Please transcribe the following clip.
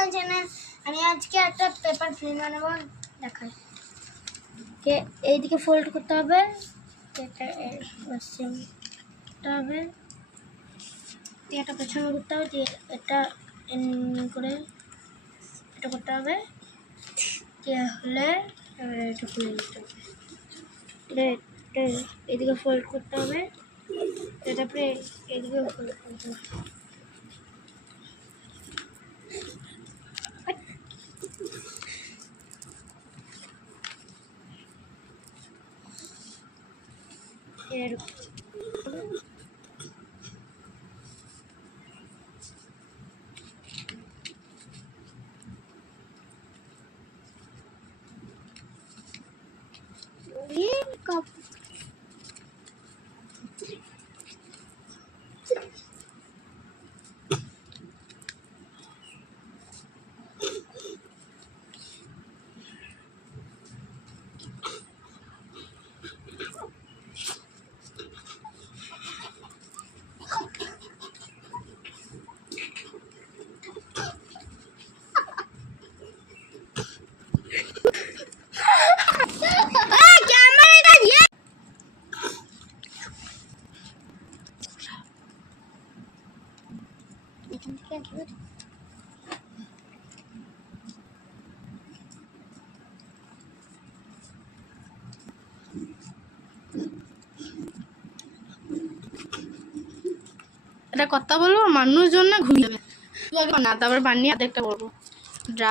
My channel. আমি আজকে একটা পেপার ফিল্ম বানাবো, দেখাই। এইদিকে ফোল্ড করতে হবে, এটা হবে, এটা পেছনে করতে হবে, যে এটা করে এটা করতে হবে, তাহলে এটা খুলে দিতে হবে। এদিকে ফোল্ড করতে হবে, তারপরে এদিকে ফোল্ড করতে হবে। এটা কথা বলবো মানুষজন না ঘুমিয়ে যাবে না, তারপর বানিয়ে একটা বলবো ড্রাফট।